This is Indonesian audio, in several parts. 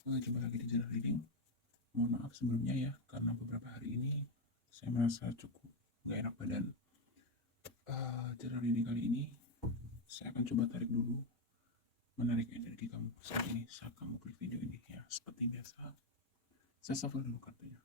Jumpa lagi di Journal Reading. Mohon maaf sebelumnya ya, karena beberapa hari ini saya merasa cukup nggak enak badan. Journal Reading kali ini saya akan coba tarik dulu, menarik energi kamu saat ini, saat kamu klik video ini ya. Seperti biasa, saya shuffle dulu kartunya.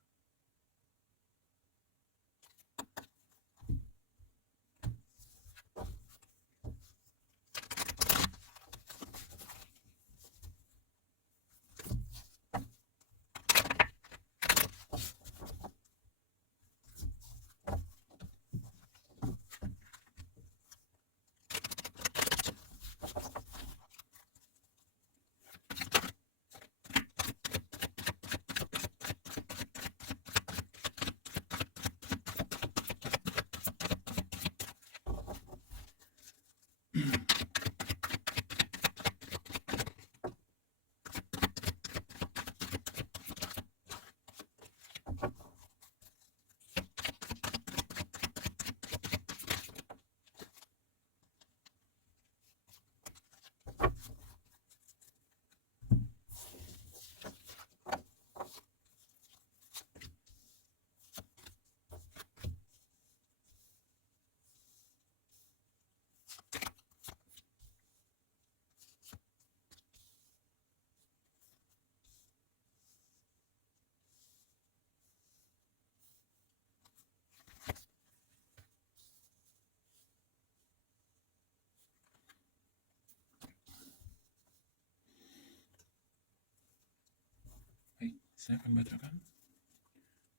Baik, saya akan bacakan.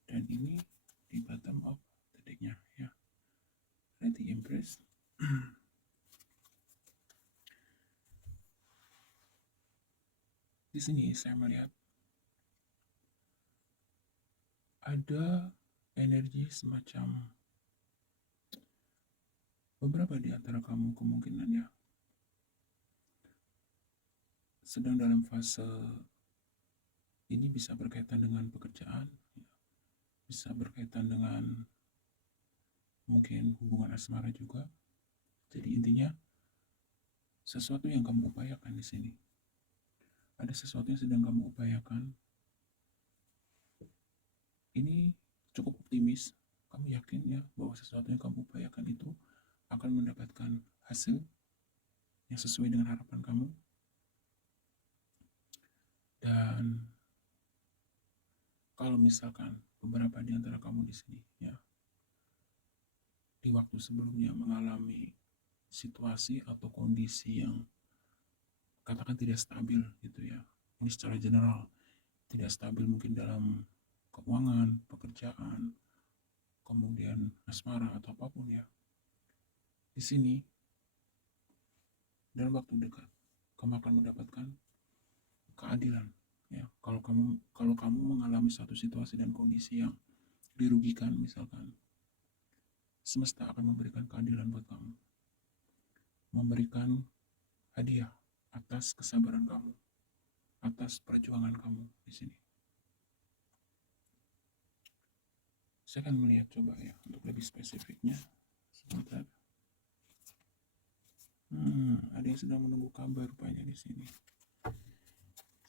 Dan ini di bottom of the deck-nya ya. Ready Empress. Di sini saya melihat ada energi semacam beberapa di antara kamu kemungkinan ya sedang dalam fase ini, bisa berkaitan dengan pekerjaan, ya, bisa berkaitan dengan mungkin hubungan asmara juga. Jadi intinya sesuatu yang kamu upayakan di sini. Ada sesuatu yang sedang kamu upayakan. Ini cukup optimis. Kamu yakin ya bahwa sesuatu yang kamu upayakan itu akan mendapatkan hasil yang sesuai dengan harapan kamu. Dan kalau misalkan beberapa di antara kamu di sini ya di waktu sebelumnya mengalami situasi atau kondisi yang katakan tidak stabil gitu ya. Ini secara general tidak stabil, mungkin dalam keuangan, pekerjaan, kemudian asmara atau apapun ya. Di sini dalam waktu dekat kamu akan mendapatkan keadilan ya. Kalau kamu mengalami satu situasi dan kondisi yang dirugikan misalkan, semesta akan memberikan keadilan buat kamu, memberikan hadiah atas kesabaran kamu, atas perjuangan kamu di sini. Saya akan melihat coba ya untuk lebih spesifiknya. Sebentar. Ada yang sedang menunggu kabar rupanya di sini.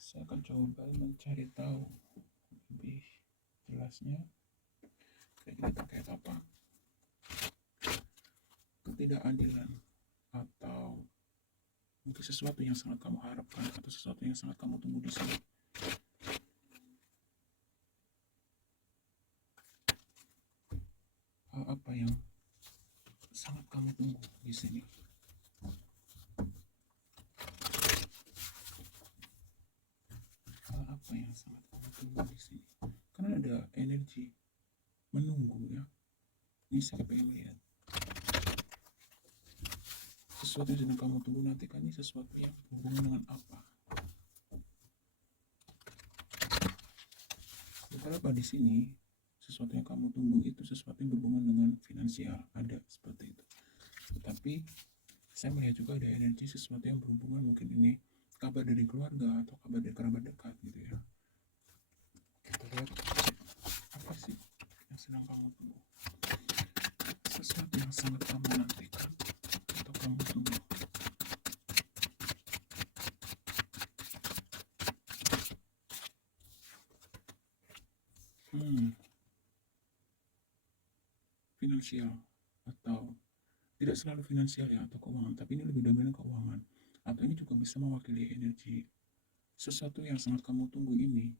Saya akan coba mencari tahu lebih jelasnya kira-kira terkait apa. Ketidakadilan atau mungkin sesuatu yang sangat kamu harapkan atau sesuatu yang sangat kamu tunggu di sini. Hal apa yang sangat kamu tunggu di sini? Hal apa yang sangat kamu tunggu di sini? Karena ada energi menunggu ya. Ini saya pengen lihat sesuatu yang sedang kamu tunggu nantikan. Ini sesuatu yang berhubungan dengan apa? Beberapa di sini sesuatu yang kamu tunggu itu sesuatu yang berhubungan dengan finansial, ada seperti itu. Tetapi saya melihat juga ada energi sesuatu yang berhubungan, mungkin ini kabar dari keluarga atau kabar dari kerabat dekat gitu ya. Kita lihat apa sih yang sedang kamu tunggu, sesuatu yang sangat kamu nantikan atau kamu tunggu. hmm, finansial, atau tidak selalu finansial ya, atau keuangan, tapi ini lebih dominan keuangan, atau ini juga bisa mewakili energi sesuatu yang sangat kamu tunggu ini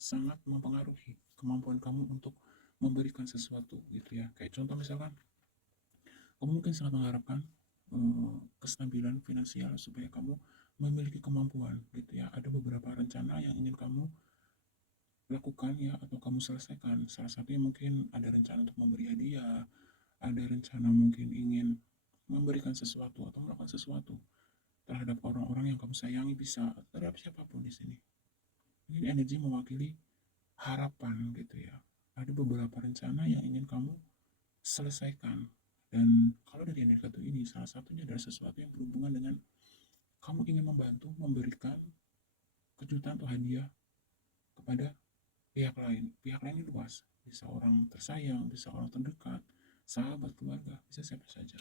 sangat mempengaruhi kemampuan kamu untuk memberikan sesuatu gitu ya. Kayak contoh misalkan kamu mungkin sangat mengharapkan kestabilan finansial supaya kamu memiliki kemampuan gitu ya. Ada beberapa rencana yang ingin kamu lakukan ya, atau kamu selesaikan. Salah satunya mungkin ada rencana untuk memberi hadiah, ada rencana mungkin ingin memberikan sesuatu atau melakukan sesuatu terhadap orang-orang yang kamu sayangi, bisa terhadap siapapun di sini. Ini energi mewakili harapan gitu ya. Ada beberapa rencana yang ingin kamu selesaikan. Dan kalau dari energi satu ini, salah satunya adalah sesuatu yang berhubungan dengan kamu ingin membantu memberikan kejutan atau hadiah kepada pihak lain. Pihak lain ini luas, bisa orang tersayang, bisa orang terdekat, sahabat, keluarga, bisa siapa saja.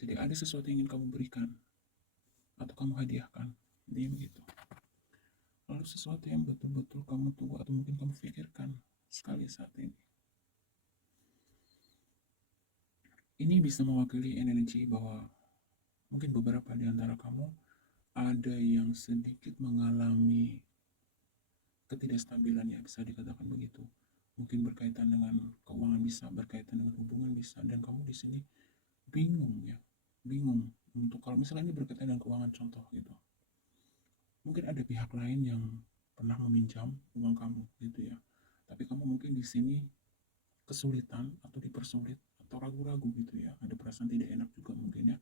Jadi ada sesuatu yang ingin kamu berikan atau kamu hadiahkan, dia begitu. Lalu sesuatu yang betul-betul kamu tunggu atau mungkin kamu pikirkan sekali saat ini. Ini bisa mewakili energi bahwa mungkin beberapa di antara kamu ada yang sedikit mengalami ketidakstabilan ya, bisa dikatakan begitu. Mungkin berkaitan dengan keuangan, bisa berkaitan dengan hubungan, bisa, dan kamu di sini bingung ya, bingung untuk kalau misalnya ini berkaitan dengan keuangan, contoh gitu. Mungkin ada pihak lain yang pernah meminjam uang kamu gitu ya. Tapi kamu mungkin di sini kesulitan atau dipersulit atau ragu-ragu gitu ya. Ada perasaan tidak enak juga mungkin ya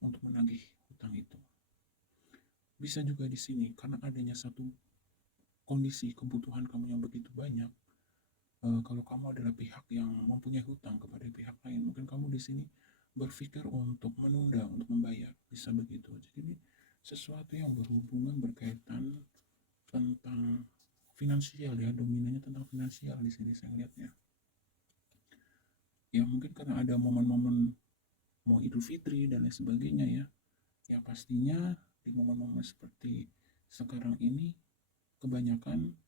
untuk menagih hutang itu. Bisa juga di sini karena adanya satu kondisi kebutuhan kamu yang begitu banyak. Kalau kamu adalah pihak yang mempunyai hutang kepada pihak lain, mungkin kamu di sini berpikir untuk menunda untuk membayar, bisa begitu. Jadi ini sesuatu yang berhubungan berkaitan tentang finansial ya, dominannya tentang finansial di sini saya lihatnya. Ya mungkin karena ada momen-momen mau Idul Fitri dan lain sebagainya ya. Ya pastinya di momen-momen seperti sekarang ini kebanyakan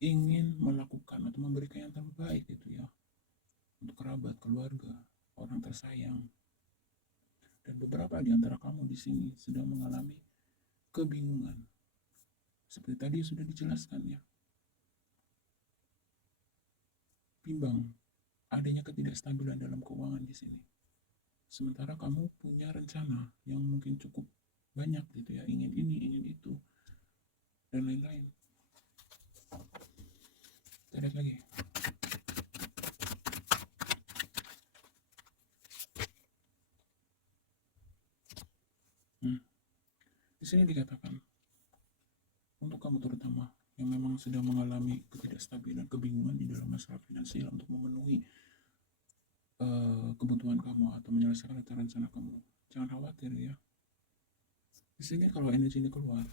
ingin melakukan atau memberikan yang terbaik gitu ya untuk kerabat, keluarga, orang tersayang. Dan beberapa di antara kamu di sini sedang mengalami kebingungan. Seperti tadi sudah dijelaskan ya. Bimbang, adanya ketidakstabilan dalam keuangan di sini. Sementara kamu punya rencana yang mungkin cukup banyak gitu ya, ingin ini, ingin itu, dan lain-lain. Kita lihat lagi. Di sini dikatakan untuk kamu terutama yang memang sedang mengalami ketidakstabilan, kebingungan di dalam masalah finansial untuk memenuhi kebutuhan kamu atau menyelesaikan rencana kamu, jangan khawatir ya. Di sini kalau energi ini keluar,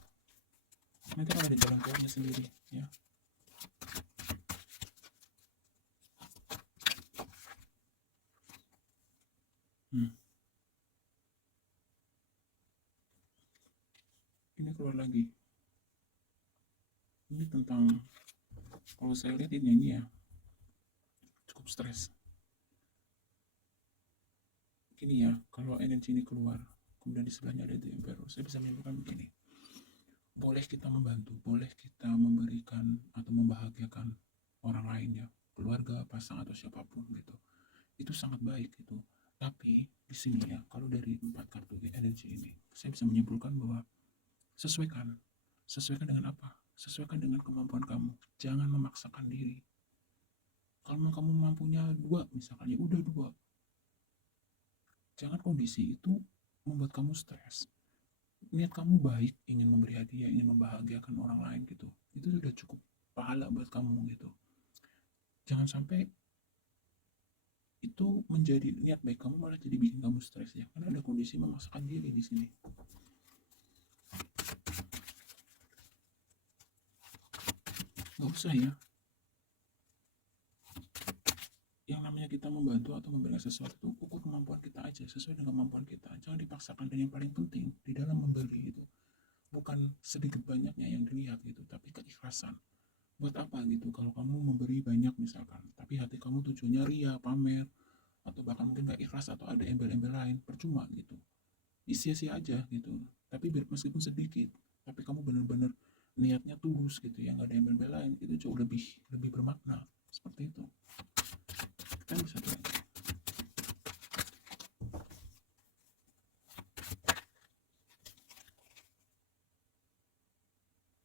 nanti akan ada jalan keluarnya sendiri ya. Ini keluar lagi. Ini tentang, kalau saya lihat ini ya cukup stres. Gini ya, kalau energi ini keluar, kemudian di sebelahnya ada The Emperor, saya bisa menyimpulkan begini. Boleh kita membantu, boleh kita memberikan atau membahagiakan orang lain ya, keluarga, pasangan atau siapapun gitu. Itu sangat baik gitu. Tapi di sini ya, kalau dari 4 kartu energi ini, saya bisa menyimpulkan bahwa sesuaikan. Sesuaikan dengan apa? Sesuaikan dengan kemampuan kamu. Jangan memaksakan diri. Kalau kamu mampunya 2 misalkan, ya udah 2. Jangan kondisi itu membuat kamu stres. Niat kamu baik, ingin memberi hadiah, ingin membahagiakan orang lain gitu. Itu sudah cukup pahala buat kamu gitu. Jangan sampai itu menjadi niat baik kamu malah jadi bikin kamu stres ya. Karena ada kondisi memaksakan diri di sini. Gak usah ya. Yang namanya kita membantu atau memberikan sesuatu itu ukur kemampuan kita aja, sesuai dengan kemampuan kita. Jangan dipaksakan. Dan yang paling penting di dalam memberi itu bukan sedikit banyaknya yang dilihat gitu, tapi keikhlasan. Buat apa gitu kalau kamu memberi banyak misalkan, tapi hati kamu tujuannya ria, pamer, atau bahkan mungkin gak ikhlas atau ada embel-embel lain, percuma gitu. Sia-sia aja gitu. Tapi meskipun sedikit, tapi kamu benar-benar niatnya tulus gitu ya, nggak ada embel-embel lain, itu jauh lebih lebih bermakna. Seperti itu. Kita bisa tuh.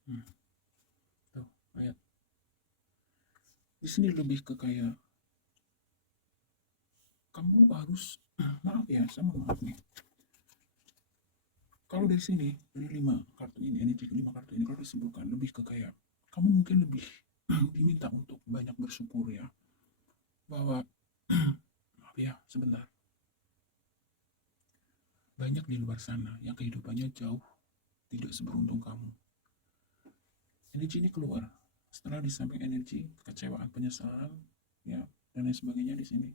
Hmm, tuh, ayat. Di sini lebih ke kayak kamu harus maaf ya, sama maaf nih. Kalau dari sini, dari 5 kartu ini, energi kelima kartu ini, kalau disebutkan lebih ke kayak kamu mungkin lebih diminta untuk banyak bersyukur ya, bahwa maaf ya sebentar, banyak di luar sana yang kehidupannya jauh tidak seberuntung kamu. Energi ini keluar setelah di samping energi kekecewaan, penyesalan, ya, dan lain sebagainya di sini.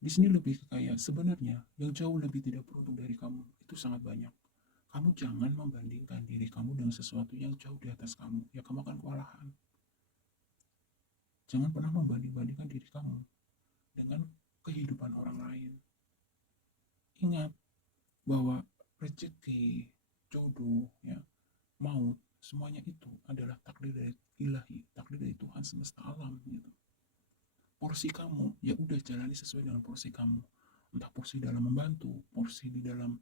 Di sini lebih kayak sebenarnya yang jauh lebih tidak beruntung dari kamu itu sangat banyak. Kamu jangan membandingkan diri kamu dengan sesuatu yang jauh di atas kamu. Ya kamu akan kewalahan. Jangan pernah membanding-bandingkan diri kamu dengan kehidupan orang lain. Ingat bahwa rezeki, jodoh, ya, maut, semuanya itu adalah takdir dari ilahi, takdir dari Tuhan semesta alam gitu. Porsi kamu ya udah jalani sesuai dengan porsi kamu, entah porsi dalam membantu, porsi di dalam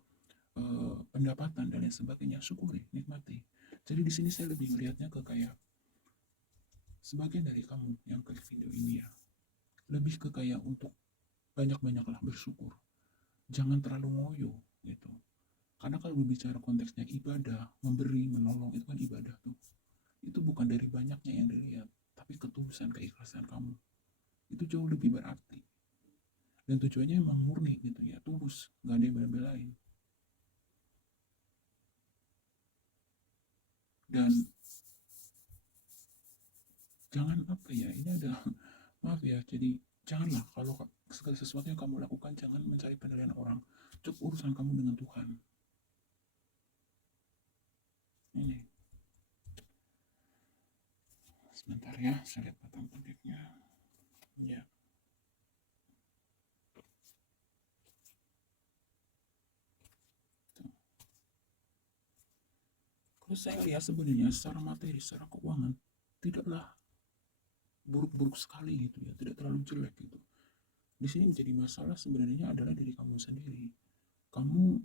pendapatan dan lain sebagainya, syukuri, nikmati. Jadi di sini saya lebih melihatnya ke kayak sebagian dari kamu yang klik video ini ya, lebih ke kayak untuk banyak-banyaklah bersyukur, jangan terlalu ngoyo gitu. Karena kalau berbicara konteksnya ibadah, memberi, menolong, itu kan ibadah tuh. Itu bukan dari banyaknya yang dilihat, tapi ketulusan, keikhlasan kamu. Itu jauh lebih berarti. Dan tujuannya emang murni gitu ya, tulus, nggak ada yang bela-belain. Dan jangan apa ya, ini ada, maaf ya, jadi janganlah kalau segala sesuatu yang kamu lakukan, jangan mencari penilaian orang. Cukup urusan kamu dengan Tuhan. Ini, sebentar ya, saya lihat batang pendeknya. Ya, tuh. Kalau saya lihat sebenarnya secara materi, secara keuangan, tidaklah buruk-buruk sekali gitu ya, tidak terlalu jelek gitu. Di sini menjadi masalah sebenarnya adalah diri kamu sendiri. Kamu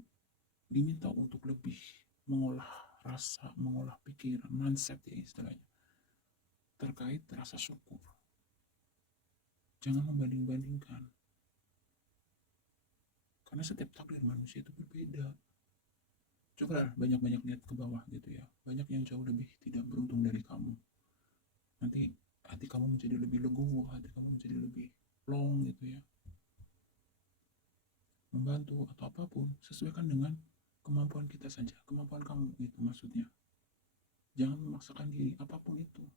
diminta untuk lebih mengolah rasa, mengolah pikiran, mindset ya istilahnya, terkait rasa syukur. Jangan membanding-bandingkan. Karena setiap takdir manusia itu berbeda. Coba banyak-banyak lihat ke bawah gitu ya. Banyak yang jauh lebih tidak beruntung dari kamu. Nanti hati kamu menjadi lebih legowo, hati kamu menjadi lebih plong gitu ya. Membantu atau apapun, sesuaikan dengan kemampuan kita saja, kemampuan kamu itu maksudnya. Jangan memaksakan diri, apapun itu.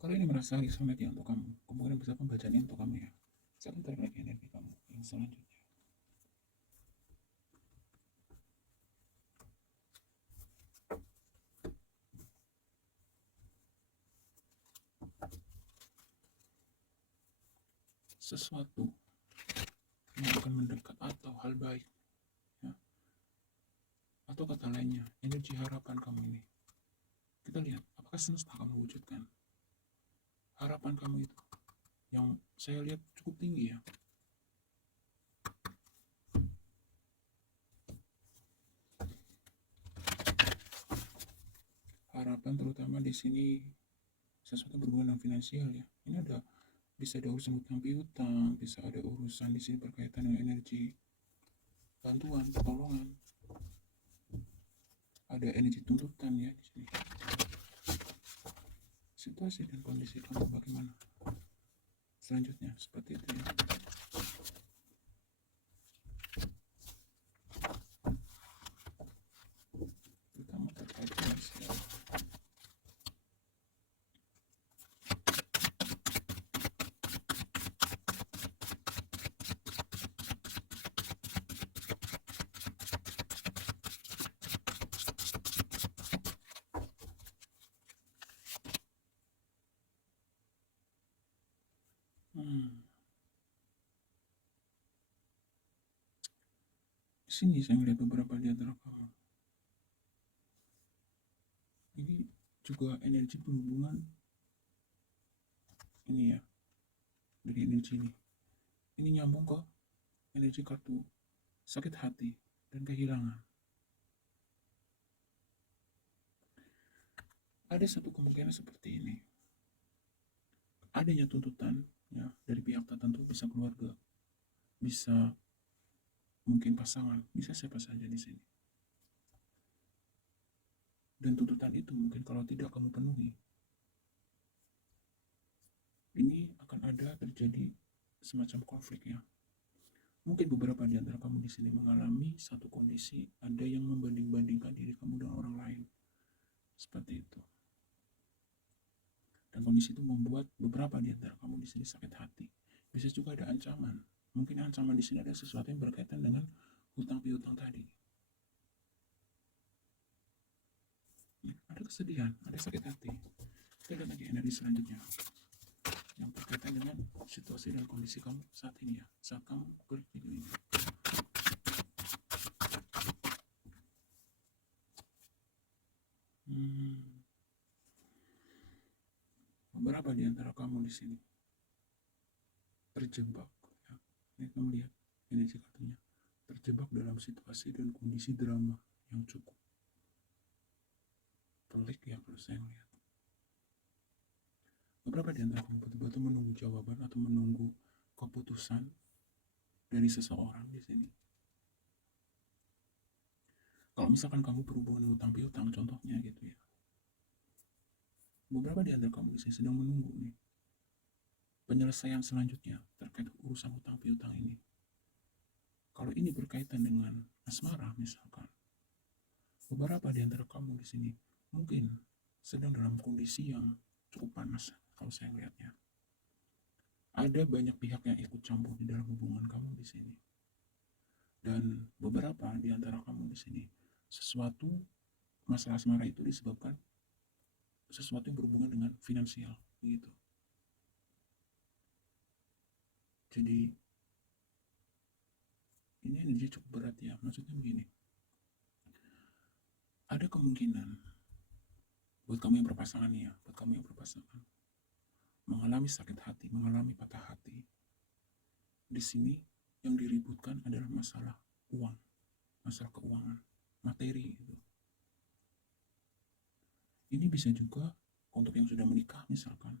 Kalau ini merasa resonate ya untuk kamu, kemungkinan besar pembacaan ini untuk kamu ya. Saya akan tarik lagi energi kamu yang selanjutnya. Sesuatu yang akan mendekat atau hal baik ya. Atau kata lainnya, energi harapan kamu ini. Kita lihat, apakah semesta akan mewujudkan harapan kamu itu yang saya lihat cukup tinggi ya. Harapan terutama di sini sesuatu berhubungan dengan finansial ya. Ini ada bisa ada urusan hutang piutang, bisa ada urusan di sini berkaitan dengan energi, bantuan, pertolongan, ada energi tuntutan ya di sini. Situasi dan kondisi kamu bagaimana? Selanjutnya seperti itu ya. Terutama terkait finansial. Di sini saya melihat beberapa di antara kamu. Ini juga energi berhubungan ini ya, dari energi ini. Ini nyambung ke energi kartu sakit hati dan kehilangan. Ada satu kemungkinan seperti ini. Adanya tuntutan ya dari pihak tertentu, bisa keluarga, bisa mungkin pasangan, bisa siapa saja di sini. Dan tuntutan itu mungkin kalau tidak kamu penuhi, ini akan ada terjadi semacam konflik ya. Mungkin beberapa di antara kamu di sini mengalami satu kondisi, ada yang membanding-bandingkan diri kamu dengan orang lain. Seperti itu. Dan kondisi itu membuat beberapa di antara kamu di sini sakit hati. Bisa juga ada ancaman. Mungkin ancaman di sini ada sesuatu yang berkaitan dengan hutang piutang tadi. Ya, ada kesedihan, ada sakit hati. Kita lihat lagi energi selanjutnya yang berkaitan dengan situasi dan kondisi kamu saat ini ya, saat kamu berpikir ini. Beberapa di antara kamu di sini terjebak ya. Ini kamu lihat energi kartunya, terjebak dalam situasi dan kondisi drama yang cukup pelik ya kalau saya melihat. Beberapa di antara kamu betul-betul menunggu jawaban atau menunggu keputusan dari seseorang di sini. Kalau misalkan kamu berhubungan hutang piutang contohnya gitu ya, beberapa di antara kamu di sini sedang menunggu nih penyelesaian selanjutnya terkait urusan hutang piutang ini. Kalau ini berkaitan dengan asmara misalkan, beberapa di antara kamu di sini mungkin sedang dalam kondisi yang cukup panas kalau saya melihatnya. Ada banyak pihak yang ikut campur di dalam hubungan kamu di sini. Dan beberapa di antara kamu di sini, sesuatu masalah asmara itu disebabkan sesuatu yang berhubungan dengan finansial, begitu. Jadi ini energi cukup berat ya, maksudnya begini. Ada kemungkinan buat kamu yang berpasangan ya, buat kamu yang berpasangan mengalami sakit hati, mengalami patah hati. Di sini yang diributkan adalah masalah uang, masalah keuangan, materi itu. Ini bisa juga untuk yang sudah menikah misalkan,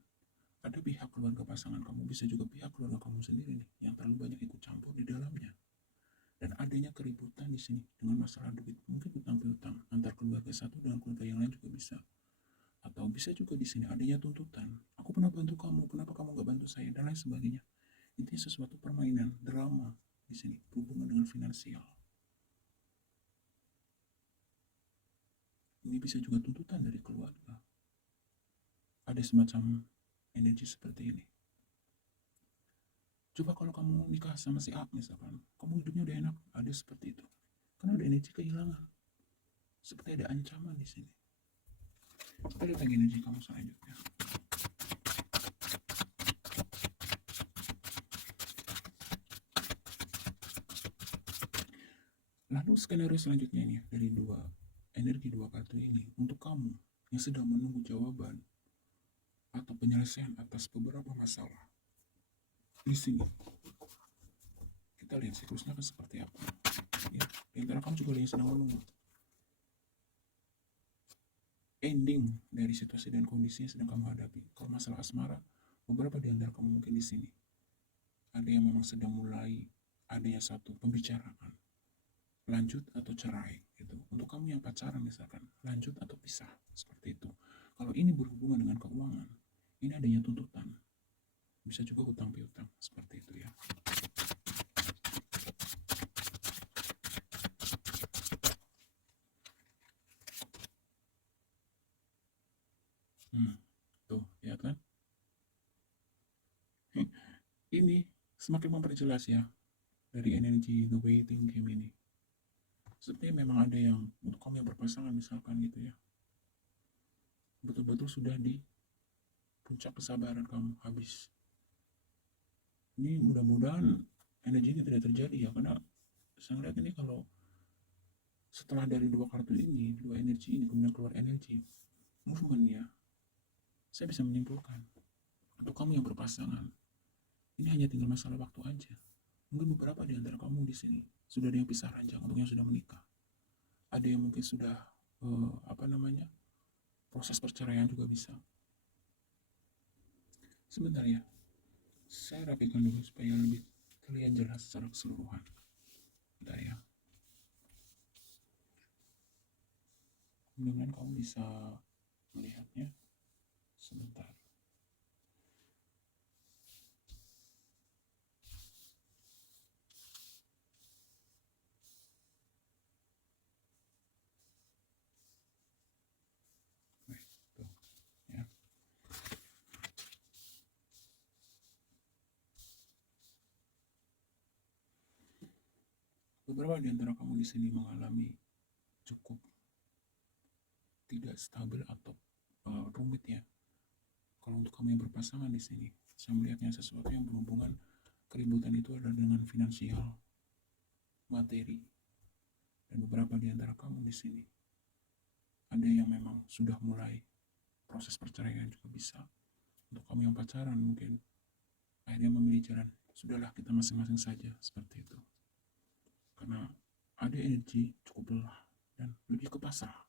ada pihak keluarga pasangan kamu, bisa juga pihak keluarga kamu sendiri nih yang terlalu banyak ikut campur di dalamnya. Dan adanya keributan di sini dengan masalah duit, mungkin utang piutang antar keluarga satu dengan keluarga yang lain juga bisa. Atau bisa juga di sini adanya tuntutan, aku pernah bantu kamu, kenapa kamu nggak bantu saya, dan lain sebagainya. Intinya sesuatu permainan, drama di sini berhubungan dengan finansial. Ini bisa juga tuntutan dari keluarga. Ada semacam energi seperti ini. Coba kalau kamu nikah sama si A misalkan, kamu hidupnya udah enak, ada seperti itu. Karena ada energi kehilangan. Seperti ada ancaman di sini. Kita lihat lagi energi kamu selanjutnya. Lalu skenario selanjutnya ini dari energi dua kartu ini untuk kamu yang sedang menunggu jawaban atau penyelesaian atas beberapa masalah. Di sini kita lihat siklusnya kan seperti apa. Ya, di antara kamu juga ada yang sedang menunggu ending dari situasi dan kondisi yang sedang kamu hadapi. Kalau masalah asmara, beberapa di antara kamu mungkin di sini ada yang memang sedang mulai adanya satu pembicaraan lanjut atau cerai gitu. Untuk kamu yang pacaran misalkan, lanjut atau pisah seperti itu. Kalau ini berhubungan dengan keuangan, ini adanya tuntutan, bisa juga hutang piutang seperti itu ya. Tuh ya kan, ini semakin memperjelas ya dari energi the waiting game ini. Sepertinya memang ada yang untuk kamu yang berpasangan misalkan gitu ya, betul-betul sudah di puncak kesabaran kamu habis. Ini mudah-mudahan energi ini tidak terjadi ya, karena saya lihat ini kalau Setelah dari dua kartu ini, dua energi ini, kemudian keluar energi movement ya, saya bisa menyimpulkan untuk kamu yang berpasangan, ini hanya tinggal masalah waktu aja. Mungkin beberapa di antara kamu di sini sudah ada yang pisah ranjang untuk yang sudah menikah. Ada yang mungkin sudah proses perceraian juga bisa. Sebentar ya, saya rapikan dulu supaya lebih terlihat jelas secara keseluruhan. Bentar ya. Mudah-mudahan kamu bisa melihatnya. Sebentar. Baik, tuh ya. Beberapa di antara kamu di sini mengalami cukup tidak stabil atau rumit ya. Kalau untuk kamu yang berpasangan di sini, saya melihatnya sesuatu yang berhubungan keributan itu adalah dengan finansial, materi, dan beberapa di antara kamu di sini ada yang memang sudah mulai proses perceraian juga bisa. Untuk kamu yang pacaran mungkin akhirnya memilih jalan sudahlah kita masing-masing saja seperti itu. Karena ada energi cukup lelah dan lebih ke pasrah.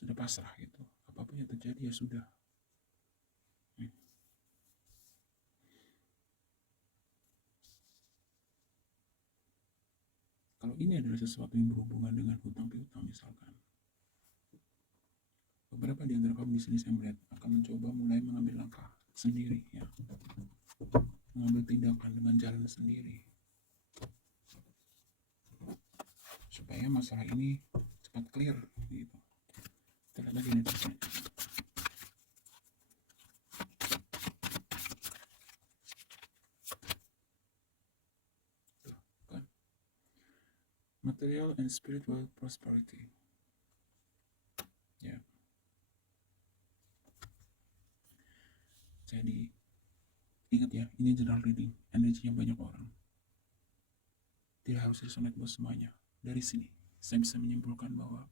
Sudah pasrah gitu. Apapun yang terjadi ya sudah. Kalau ini adalah sesuatu yang berhubungan dengan hutang piutang misalkan, beberapa di antara kamu di sini saya melihat akan mencoba mulai mengambil langkah sendiri ya, mengambil tindakan dengan jalan sendiri supaya masalah ini cepat clear gitu. Kita lihat lagi nih. Material and spiritual prosperity. Ya. Jadi ingat ya, ini general reading, energinya banyak orang. Tidak harus resonate buat semuanya. Dari sini saya bisa menyimpulkan bahwa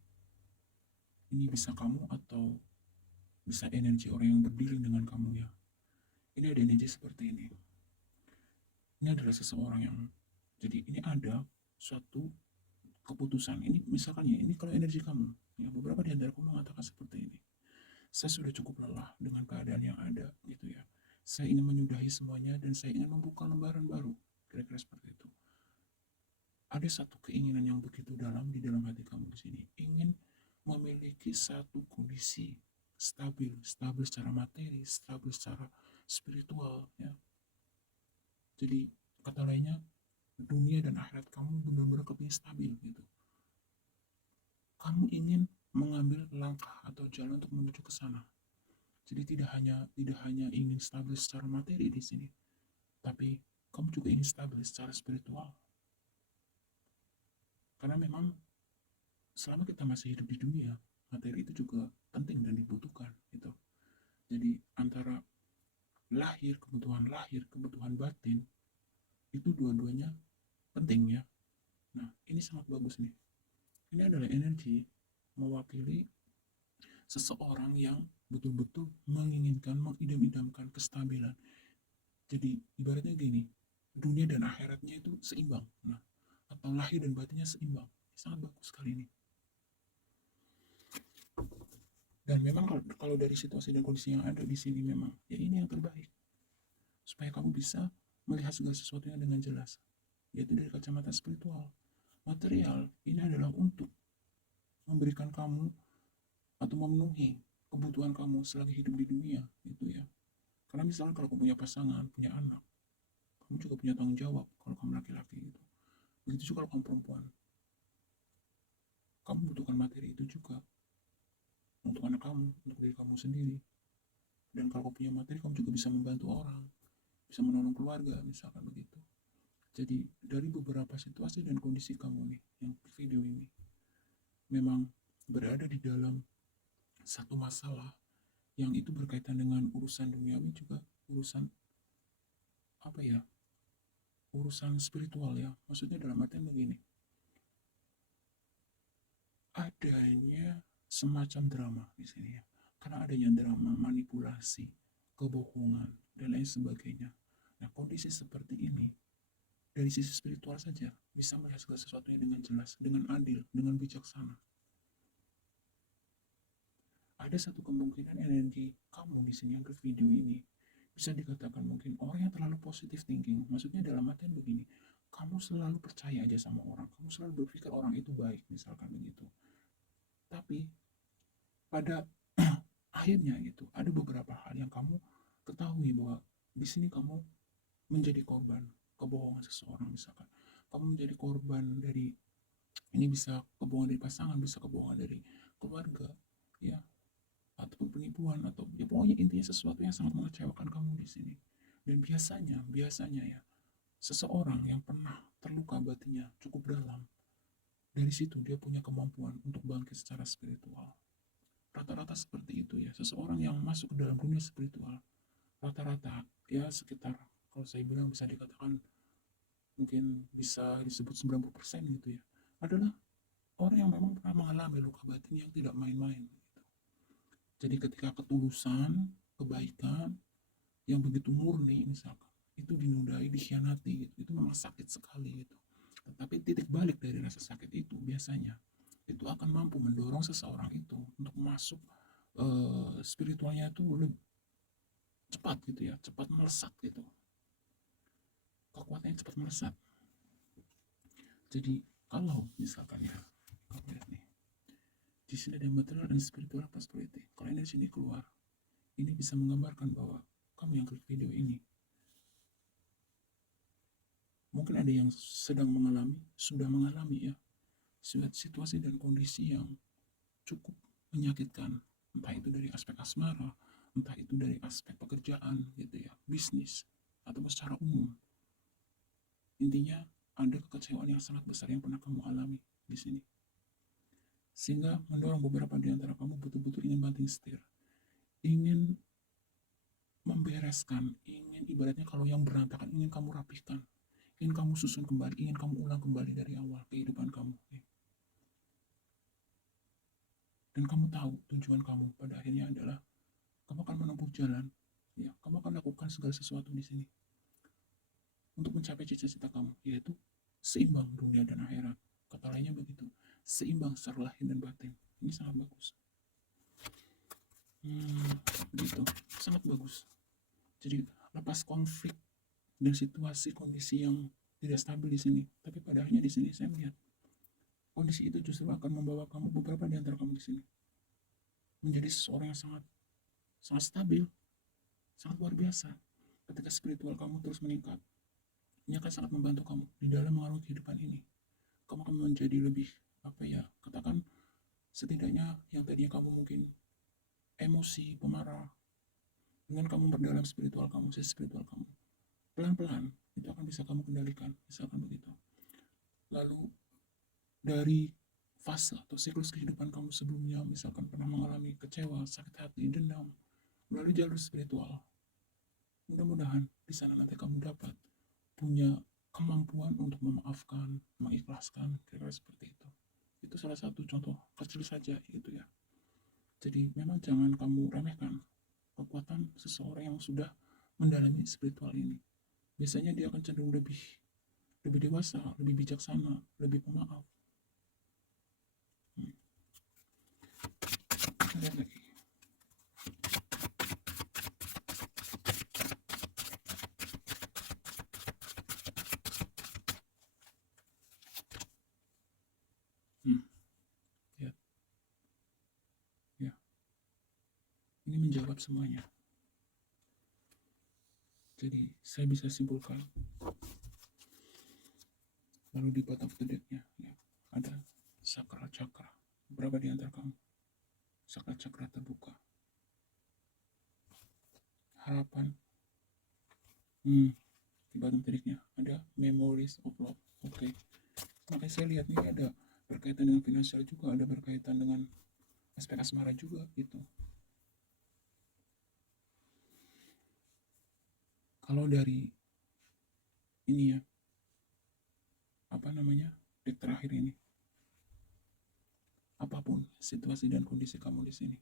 ini bisa kamu atau bisa energi orang yang berdiri dengan kamu ya. Ini ada energi seperti ini. Ini adalah seseorang yang, jadi ini ada suatu keputusan. Ini misalkan ya, ini kalau energi kamu, ya beberapa di antara kamu mengatakan seperti ini. Saya sudah cukup lelah dengan keadaan yang ada, gitu ya. Saya ingin menyudahi semuanya dan saya ingin membuka lembaran baru. Kira-kira seperti itu. Ada satu keinginan yang begitu dalam di dalam hati kamu di sini. Ingin memiliki satu kondisi stabil secara materi, stabil secara spiritual, ya. Jadi kata lainnya, dunia dan akhirat kamu benar-benar kepingin stabil gitu. Kamu ingin mengambil langkah atau jalan untuk menuju ke sana. Jadi tidak hanya ingin stabil secara materi di sini, tapi kamu juga ingin stabil secara spiritual. Karena memang selama kita masih hidup di dunia, materi itu juga penting dan dibutuhkan gitu. Jadi antara kebutuhan batin itu dua-duanya penting ya. Nah, ini sangat bagus nih. Ini adalah energi mewakili seseorang yang betul-betul menginginkan, mengidam-idamkan kestabilan. Jadi ibaratnya gini, dunia dan akhiratnya itu seimbang. Nah, atau lahir dan batinnya seimbang. Sangat bagus sekali ini. Dan memang kalau dari situasi dan kondisi yang ada di sini memang ya ini yang terbaik. Supaya kamu bisa melihat segala sesuatunya dengan jelas. Yaitu dari kacamata spiritual. Material ini adalah untuk memberikan kamu atau memenuhi kebutuhan kamu selagi hidup di dunia itu ya. Karena misalnya kalau kamu punya pasangan, punya anak, kamu juga punya tanggung jawab kalau kamu laki-laki gitu. Begitu juga kalau kamu perempuan. Kamu butuhkan materi itu juga untuk anak kamu, untuk diri kamu sendiri. Dan kalau kamu punya materi, kamu juga bisa membantu orang, bisa menolong keluarga, misalkan begitu. Jadi dari beberapa situasi dan kondisi kamu nih, yang video ini, memang berada di dalam satu masalah yang itu berkaitan dengan urusan duniawi juga urusan urusan spiritual ya. Maksudnya dalam artian begini, adanya semacam drama di sini ya. Karena adanya drama, manipulasi, kebohongan, dan lain sebagainya. Nah, kondisi seperti ini dari sisi spiritual saja bisa melihat segala sesuatunya dengan jelas, dengan adil, dengan bijaksana. Ada satu kemungkinan energi kamu di sini yang ke video ini bisa dikatakan mungkin orang yang terlalu positive thinking. Maksudnya dalam artian begini, kamu selalu percaya aja sama orang, kamu selalu berpikir orang itu baik, misalkan begitu. Tapi pada akhirnya gitu, ada beberapa hal yang kamu ketahui bahwa di sini kamu menjadi korban kebohongan seseorang, misalkan kamu menjadi korban dari, ini bisa kebohongan dari pasangan, bisa kebohongan dari keluarga, ya, ataupun penipuan, atau ya pokoknya intinya sesuatu yang sangat mengecewakan kamu di sini. Dan biasanya ya, seseorang yang pernah terluka batinnya cukup dalam, dari situ dia punya kemampuan untuk bangkit secara spiritual. Rata-rata seperti itu ya, seseorang yang masuk ke dalam dunia spiritual, rata-rata ya sekitar, kalau saya bilang bisa dikatakan mungkin bisa disebut 90% gitu ya, adalah orang yang memang pernah mengalami luka batin yang tidak main-main gitu. Jadi ketika ketulusan, kebaikan yang begitu murni misalkan, itu dinodai, dikhianati gitu, itu memang sakit sekali gitu. Tetapi titik balik dari rasa sakit itu biasanya itu akan mampu mendorong seseorang itu untuk masuk spiritualnya itu lebih cepat gitu ya, cepat melesat gitu, kekuatannya cepat melesat. Jadi kalau misalkan ya, kamu lihat nih, di sini ada material dan spiritual prosperity. Kalau ini di sini keluar, ini bisa menggambarkan bahwa kamu yang klik video ini, mungkin ada yang sedang mengalami, sudah mengalami ya, situasi dan kondisi yang cukup menyakitkan, entah itu dari aspek asmara, entah itu dari aspek pekerjaan gitu ya, bisnis, atau secara umum. Intinya ada kekecewaan yang sangat besar yang pernah kamu alami di sini, sehingga mendorong beberapa di antara kamu betul-betul ingin banting setir, ingin membereskan, ingin ibaratnya kalau yang berantakan ingin kamu rapihkan, ingin kamu susun kembali, ingin kamu ulang kembali dari awal kehidupan kamu. Dan kamu tahu tujuan kamu pada akhirnya adalah kamu akan menempuh jalan, ya, kamu akan lakukan segala sesuatu di sini untuk mencapai cita-cita kamu, yaitu seimbang dunia dan akhirat. Kata lainnya begitu, seimbang secara lahir dan batin. Ini sangat bagus. Begitu, sangat bagus. Jadi lepas konflik dan situasi kondisi yang tidak stabil di sini, tapi pada akhirnya di sini saya melihat kondisi itu justru akan membawa kamu, beberapa di antara kamu di sini, menjadi seseorang yang sangat sangat stabil, sangat luar biasa. Ketika spiritual kamu terus meningkat, ini akan sangat membantu kamu di dalam mengarungi kehidupan ini. Kamu akan menjadi lebih, apa ya, katakan setidaknya yang tadinya kamu mungkin emosi, pemarah, dengan kamu berdalam spiritual kamu, sisi spiritual kamu, pelan-pelan itu akan bisa kamu kendalikan, misalkan begitu. Lalu dari fase atau siklus kehidupan kamu sebelumnya, misalkan pernah mengalami kecewa, sakit hati, dendam, melalui jalur spiritual, mudah-mudahan di sana nanti kamu dapat punya kemampuan untuk memaafkan, mengikhlaskan, kira-kira seperti itu. Itu salah satu contoh kecil saja gitu ya. Jadi memang jangan kamu remehkan kekuatan seseorang yang sudah mendalami spiritual ini. Biasanya dia akan cenderung lebih dewasa, lebih bijaksana, lebih pemaaf. Kita lihat lagi. Lihat. Ya. Ini menjawab semuanya. Jadi saya bisa simpulkan, lalu di bottom of the deck-nya ya, ada sakral cakra. Berapa di antara kamu sakral cakra terbuka? Harapan. Di bottom deck-nya ada memories of love. Oke. Makanya saya lihat ini ada berkaitan dengan finansial juga, ada berkaitan dengan aspek asmara juga gitu. Kalau dari ini ya, apa namanya, deck terakhir ini, apapun situasi dan kondisi kamu di sini.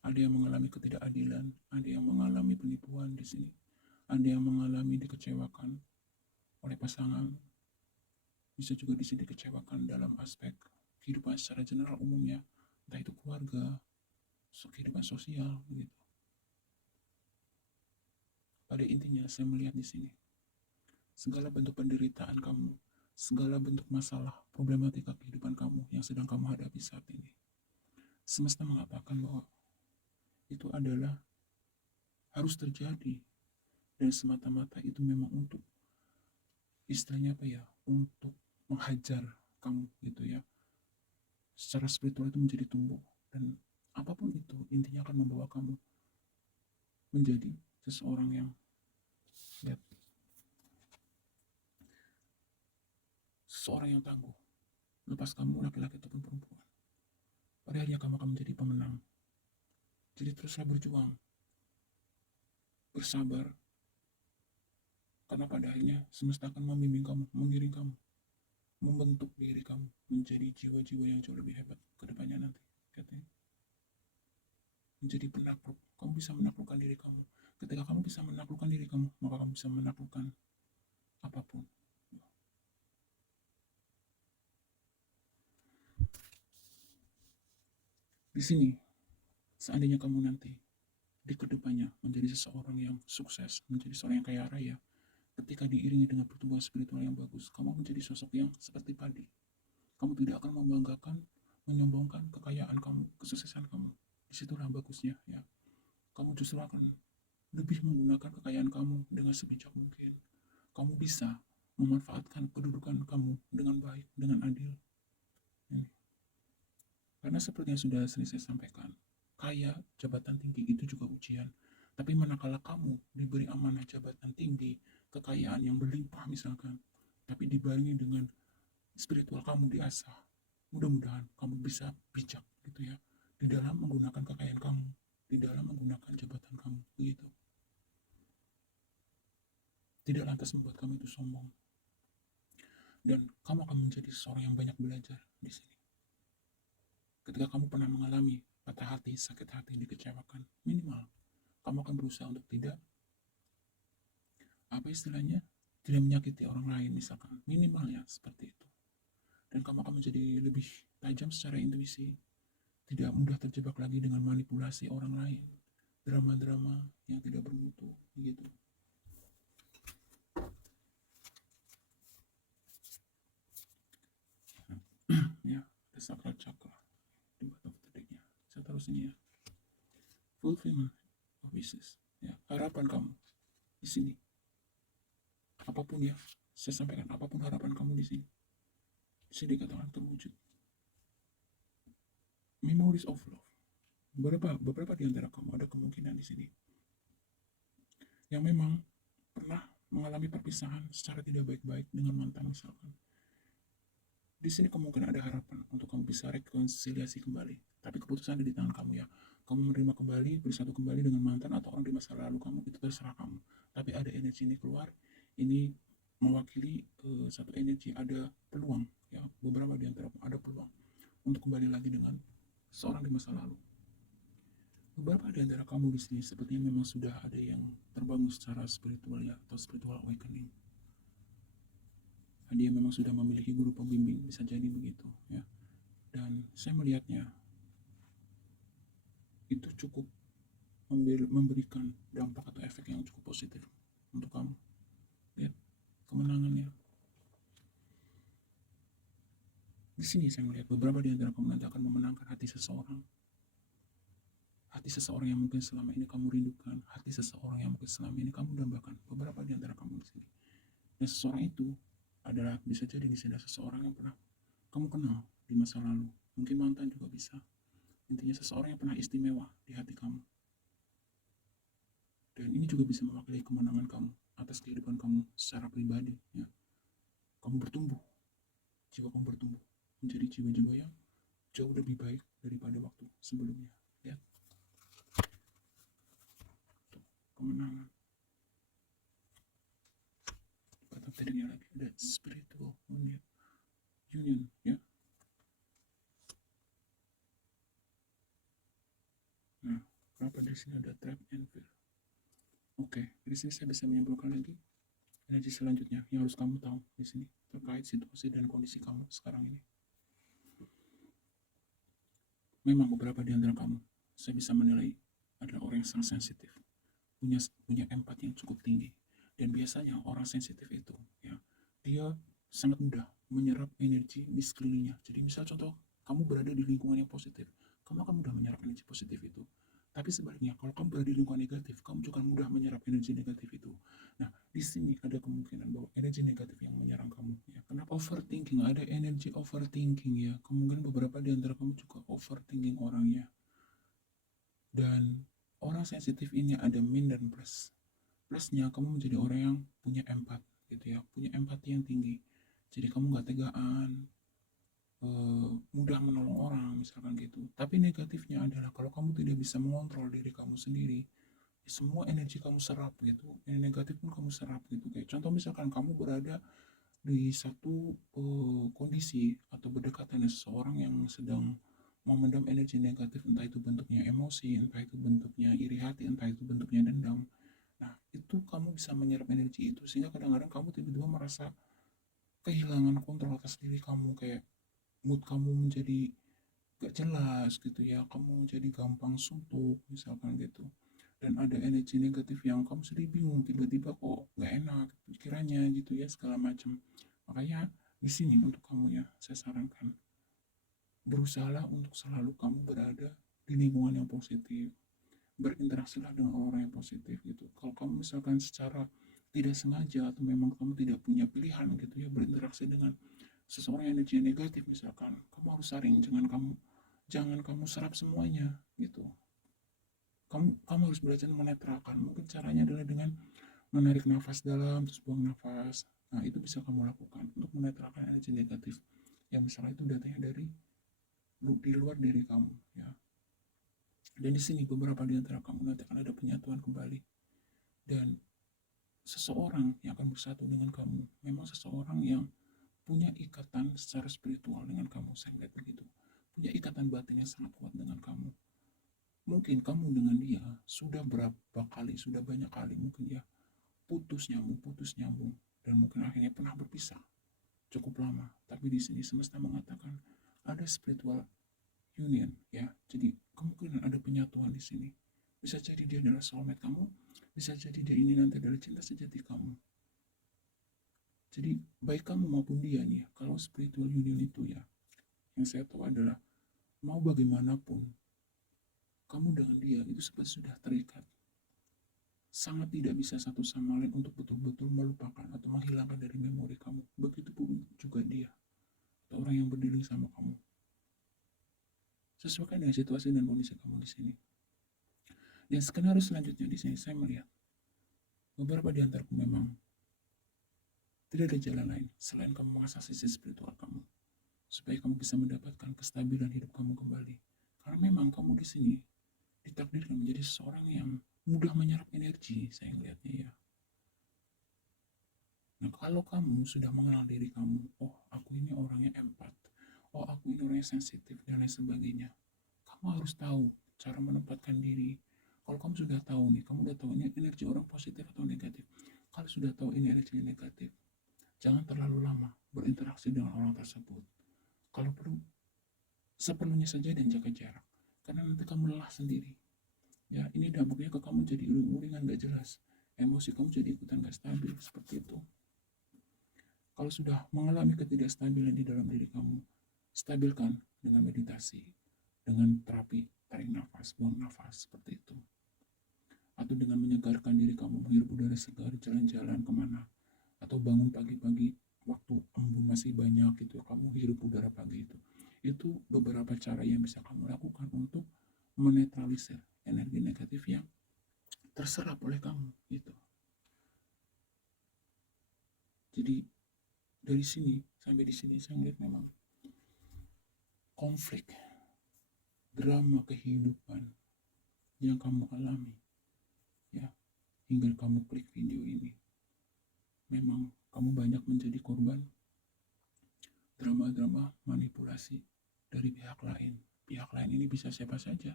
Ada yang mengalami ketidakadilan, ada yang mengalami penipuan di sini, ada yang mengalami dikecewakan oleh pasangan, bisa juga di sini dikecewakan dalam aspek kehidupan secara general umumnya, entah itu keluarga, kehidupan sosial, begitu. Pada intinya saya melihat di sini segala bentuk penderitaan kamu, segala bentuk masalah, problematika kehidupan kamu yang sedang kamu hadapi saat ini, semesta mengatakan bahwa itu adalah harus terjadi, dan semata-mata itu memang untuk istilahnya apa ya, untuk menghajar kamu gitu ya, secara spiritual itu menjadi tumbuh, dan apapun itu intinya akan membawa kamu menjadi seseorang yang lihat, seseorang yang tangguh. Lepas kamu laki-laki ataupun perempuan, pada akhirnya kamu akan menjadi pemenang. Jadi teruslah berjuang, bersabar, karena pada akhirnya semesta akan membimbing kamu, mengiring kamu, membentuk diri kamu menjadi jiwa-jiwa yang jauh lebih hebat ke depannya nanti, katanya. Menjadi penakluk, kamu bisa menaklukkan diri kamu. Ketika kamu bisa menaklukkan diri kamu, maka kamu bisa menaklukkan apapun. Di sini, seandainya kamu nanti di kedepannya menjadi seseorang yang sukses, menjadi seorang yang kaya raya, ketika diiringi dengan pertumbuhan spiritual yang bagus, kamu menjadi sosok yang seperti padi. Kamu tidak akan membanggakan, menyombongkan kekayaan kamu, kesuksesan kamu. Disitulah bagusnya ya. Kamu justru akan lebih menggunakan kekayaan kamu dengan sebijak mungkin. Kamu bisa memanfaatkan kedudukan kamu dengan baik, dengan adil. Ini. Karena seperti yang sudah sering saya sampaikan, kaya, jabatan tinggi itu juga ujian. Tapi manakala kamu diberi amanah jabatan tinggi, kekayaan yang berlimpah misalkan, tapi dibarengi dengan spiritual kamu diasah, mudah-mudahan kamu bisa bijak gitu ya, di dalam menggunakan kekayaan kamu, di dalam menggunakan jabatan kamu, begitu. Tidak lantas membuat kamu itu sombong. Dan kamu akan menjadi seorang yang banyak belajar di sini. Ketika kamu pernah mengalami patah hati, sakit hati, dikecewakan, minimal kamu akan berusaha untuk tidak, apa istilahnya, tidak menyakiti orang lain misalkan, minimal ya seperti itu. Dan kamu akan menjadi lebih tajam secara intuisi, tidak mudah terjebak lagi dengan manipulasi orang lain, drama-drama yang tidak bermutu, gitu. Ya, ada sakral chakra di bottom of the deck-nya. Saya taruh sini ya. Fulfillment of wishes. Ya, harapan kamu di sini. Apapun ya, saya sampaikan, apapun harapan kamu di sini. Di sini dikatakan terwujud. Memories of love. Beberapa di antara kamu ada kemungkinan di sini yang memang pernah mengalami perpisahan secara tidak baik-baik dengan mantan misalkan. Di sini kemungkinan ada harapan untuk kamu bisa rekonsiliasi kembali. Tapi keputusan ada di tangan kamu ya. Kamu menerima kembali, bersatu kembali dengan mantan atau orang di masa lalu kamu, itu terserah kamu. Tapi ada energi ini keluar, ini mewakili satu energi, ada peluang ya. Beberapa di antara kamu ada peluang untuk kembali lagi dengan seorang di masa lalu. Beberapa di antara kamu di sini sepertinya memang sudah ada yang terbangun secara spiritual ya, atau spiritual awakening. Dia memang sudah memiliki guru pembimbing, bisa jadi begitu ya. Dan saya melihatnya itu cukup memberikan dampak atau efek yang cukup positif untuk kamu. Lihat kemenangannya. Di sini saya melihat beberapa di antara kamu nanti akan memenangkan hati seseorang. Hati seseorang yang mungkin selama ini kamu rindukan, hati seseorang yang mungkin selama ini kamu dambakan. Beberapa di antara kamu di sini. Dan seseorang itu adalah bisa jadi di sini seseorang yang pernah kamu kenal di masa lalu, mungkin mantan juga bisa. Intinya seseorang yang pernah istimewa di hati kamu, dan ini juga bisa mewakili kemenangan kamu atas kehidupan kamu secara pribadi ya. Kamu bertumbuh, jiwa kamu bertumbuh menjadi jiwa-jiwa yang jauh lebih baik daripada waktu sebelumnya. Lihat tuh, kemenangan. Tadinya lagi ada spiritual union ya. sini ada trap and fear. Oke, di sini saya bisa menyimpulkan lagi energi selanjutnya yang harus kamu tahu di sini terkait situasi dan kondisi kamu sekarang ini. Memang beberapa di antara kamu, saya bisa menilai adalah orang yang sangat sensitif, punya empati yang cukup tinggi, dan biasanya orang sensitif itu, ya, dia sangat mudah menyerap energi di sekelilingnya. Jadi misal contoh, kamu berada di lingkungan yang positif, kamu akan mudah menyerap energi positif itu. Tapi sebaliknya, kalau kamu berada di lingkungan negatif, kamu juga mudah menyerap energi negatif itu. Nah, di sini ada kemungkinan bahwa energi negatif yang menyerang kamu. Ya, kenapa overthinking? Ada energi overthinking ya. Kemungkinan beberapa di antara kamu juga overthinking orangnya. Dan orang sensitif ini ada min dan plus. Plusnya kamu menjadi orang yang punya empat, gitu ya, punya empati yang tinggi. Jadi kamu nggak tegaan, mudah menolong orang misalkan gitu. Tapi negatifnya adalah kalau kamu tidak bisa mengontrol diri kamu sendiri, semua energi kamu serap gitu. Yang negatif pun kamu serap gitu. Kayak contoh misalkan kamu berada di satu kondisi atau berdekatan dengan seseorang yang sedang memendam energi negatif, entah itu bentuknya emosi, entah itu bentuknya iri hati, entah itu bentuknya dendam. Nah, itu kamu bisa menyerap energi itu sehingga kadang-kadang kamu tiba-tiba merasa kehilangan kontrol atas diri kamu, kayak mood kamu menjadi gak jelas gitu ya, kamu jadi gampang suntuk misalkan gitu, dan ada energi negatif yang kamu sendiri bingung tiba-tiba kok gak enak pikirannya gitu ya, segala macam. Makanya di sini untuk kamu ya, saya sarankan berusahalah untuk selalu kamu berada di lingkungan yang positif, berinteraksilah dengan orang yang positif gitu. Kalau kamu misalkan secara tidak sengaja atau memang kamu tidak punya pilihan gitu ya berinteraksi dengan seseorang yang energi negatif misalkan, kamu harus saring, jangan kamu serap semuanya gitu. Kamu harus belajar menetralkan. Mungkin caranya adalah dengan menarik nafas dalam terus buang nafas. Nah, itu bisa kamu lakukan untuk menetralkan energi negatif yang misalnya itu datanya dari di luar diri kamu ya. Dan di sini beberapa di antara kamu nanti akan ada penyatuan kembali, dan seseorang yang akan bersatu dengan kamu memang seseorang yang punya ikatan secara spiritual dengan kamu. Saya melihat begitu, punya ikatan batin yang sangat kuat dengan kamu. Mungkin kamu dengan dia sudah berapa kali, sudah banyak kali mungkin ya putus nyambung, dan mungkin akhirnya pernah berpisah cukup lama. Tapi di sini semesta mengatakan ada spiritual union ya. Jadi kemungkinan ada penyatuan di sini. Bisa jadi dia adalah soulmate kamu, bisa jadi dia ini nanti adalah cinta sejati kamu. Jadi baik kamu maupun dia nih, kalau spiritual union itu ya, yang saya tahu adalah mau bagaimanapun kamu dengan dia itu seperti sudah terikat. Sangat tidak bisa satu sama lain untuk betul-betul melupakan atau menghilangkan dari memori kamu. Begitupun juga dia, atau orang yang berdiri sama kamu. Sesuaikan dengan situasi dan kondisi kamu di sini. Dan skenario selanjutnya di sini saya melihat beberapa di antaraku memang tidak ada jalan lain selain kamu mengasah sisi spiritual kamu, supaya kamu bisa mendapatkan kestabilan hidup kamu kembali. Karena memang kamu di sini ditakdirkan menjadi seseorang yang mudah menyerap energi, saya melihatnya ya. Nah, kalau kamu sudah mengenal diri kamu, oh aku ini orangnya empat, oh aku ini orangnya sensitif, dan lain sebagainya, kamu harus tahu cara menempatkan diri. Kalau kamu sudah tahu nih, kamu sudah tahu ini energi orang positif atau negatif. Kalau sudah tahu ini energi negatif, jangan terlalu lama berinteraksi dengan orang tersebut. Kalau perlu, seperlunya saja dan jaga jarak. Karena nanti kamu lelah sendiri. Ya, ini dampaknya ke kamu jadi uring-uringan gak jelas. Emosi kamu jadi ikutan gak stabil, seperti itu. Kalau sudah mengalami ketidakstabilan di dalam diri kamu, stabilkan dengan meditasi, dengan terapi, tarik nafas, buang nafas, seperti itu. Atau dengan menyegarkan diri kamu, menghirup udara segar, jalan-jalan kemana. Atau bangun pagi-pagi, waktu embun masih banyak gitu, kamu hirup udara pagi itu. Itu beberapa cara yang bisa kamu lakukan untuk menetralisir energi negatif yang terserap oleh kamu gitu. Jadi dari sini sampai di sini saya melihat memang konflik, drama kehidupan yang kamu alami ya, hingga kamu klik video ini, memang kamu banyak menjadi korban drama-drama manipulasi dari pihak lain. Pihak lain ini bisa siapa saja,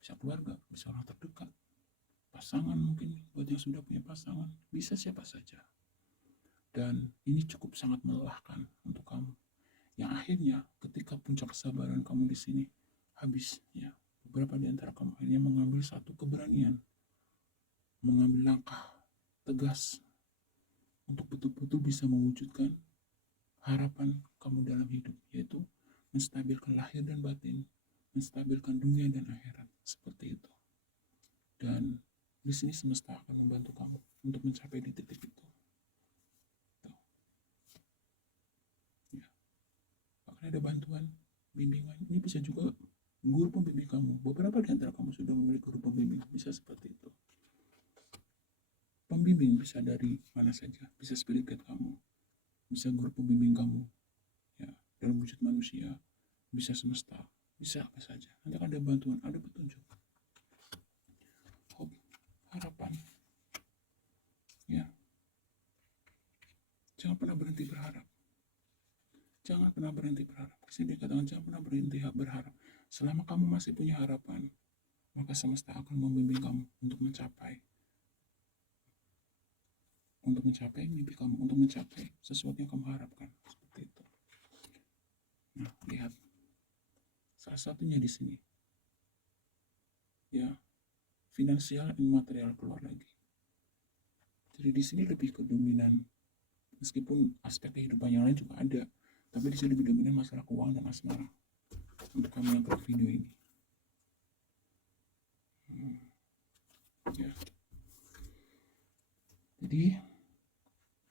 bisa keluarga, bisa orang terdekat, pasangan mungkin buat yang sudah punya pasangan, bisa siapa saja. Dan ini cukup sangat melelahkan untuk kamu. Yang akhirnya ketika puncak kesabaran kamu di sini habis, ya, beberapa di antara kamu akhirnya mengambil satu keberanian, mengambil langkah tegas untuk betul-betul bisa mewujudkan harapan kamu dalam hidup, yaitu menstabilkan lahir dan batin, menstabilkan dunia dan akhirat, seperti itu. Dan di sini semesta akan membantu kamu untuk mencapai di titik itu. Tuh. Ya. Akan ada bantuan, bimbingan. Ini bisa juga guru pembimbing kamu. Beberapa di antara kamu sudah memiliki guru pembimbing, bisa seperti itu. Pembimbing bisa dari mana saja, bisa spirit guide kamu, bisa guru pembimbing kamu, ya, dalam wujud manusia, bisa semesta, bisa apa saja. Nanti akan ada bantuan, ada petunjuk. Hope, harapan, ya. Jangan pernah berhenti berharap. Jangan pernah berhenti berharap. Di sini dikatakan jangan pernah berhenti berharap. Selama kamu masih punya harapan, maka semesta akan membimbing kamu untuk mencapai mimpi kamu, untuk mencapai sesuatu yang kamu harapkan, seperti itu. Nah, lihat salah satunya di sini, ya, finansial dan material keluar lagi. Jadi di sini lebih ke dominan, meskipun aspek kehidupan yang lain juga ada, tapi di sini lebih dominan masalah keuangan dan asmara. Untuk kamu yang klik video ini, ya. Jadi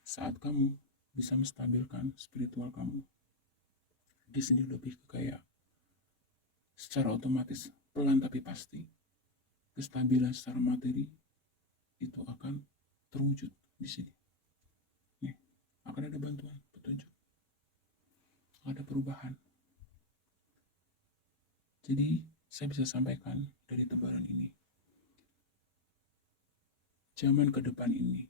saat kamu bisa menstabilkan spiritual kamu, di sini lebih ke kayak secara otomatis, pelan tapi pasti, kestabilan secara materi itu akan terwujud di sini. Nih, akan ada bantuan, petunjuk, ada perubahan. Jadi saya bisa sampaikan dari tebaran ini, zaman ke depan ini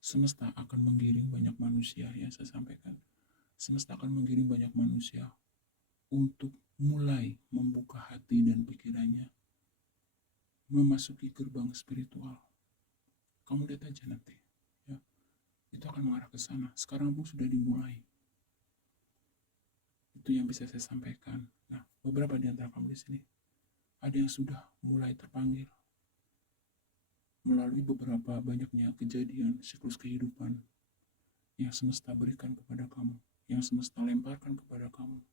semesta akan menggiring banyak manusia, ya, saya sampaikan. Semesta akan menggiring banyak manusia untuk mulai membuka hati dan pikirannya, memasuki gerbang spiritual. Kamu lihat aja nanti, ya, itu akan mengarah ke sana. Sekarang pun sudah dimulai. Itu yang bisa saya sampaikan. Nah, beberapa di antara kamu di sini ada yang sudah mulai terpanggil melalui beberapa banyaknya kejadian siklus kehidupan yang semesta berikan kepada kamu, yang semesta lemparkan kepada kamu.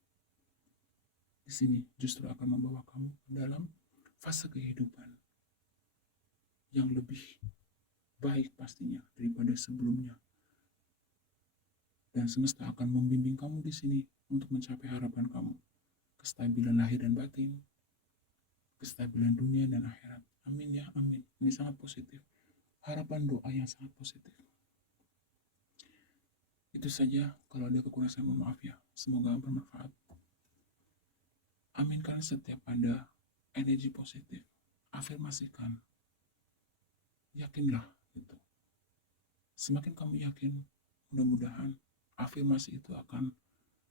Di sini justru akan membawa kamu dalam fase kehidupan yang lebih baik pastinya daripada sebelumnya. Dan semesta akan membimbing kamu di sini untuk mencapai harapan kamu, kestabilan lahir dan batin, kestabilan dunia dan akhirat. Amin ya, amin. Ini sangat positif. Harapan doa yang sangat positif. Itu saja, kalau ada kekurangan mohon maaf ya. Semoga bermanfaat. Aminkan setiap ada energi positif. Afirmasikan. Yakinlah gitu. Semakin kamu yakin, mudah-mudahan afirmasi itu akan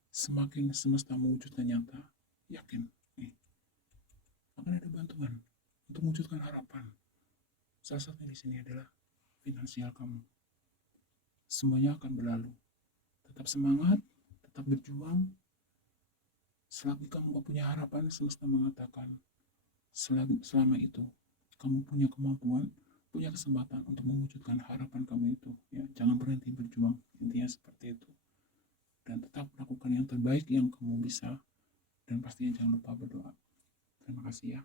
semakin semesta mewujudkan nyata. Yakin, nih, akan ada bantuan untuk mewujudkan harapan. Salah satunya di sini adalah finansial kamu. Semuanya akan berlalu. Tetap semangat, tetap berjuang. Selagi kamu punya harapan, semesta mengatakan selama itu kamu punya kemampuan, punya kesempatan untuk mewujudkan harapan kamu itu. Ya, jangan berhenti berjuang. Intinya seperti itu. Dan tetap lakukan yang terbaik yang kamu bisa. Dan pastinya jangan lupa berdoa. Terima kasih ya.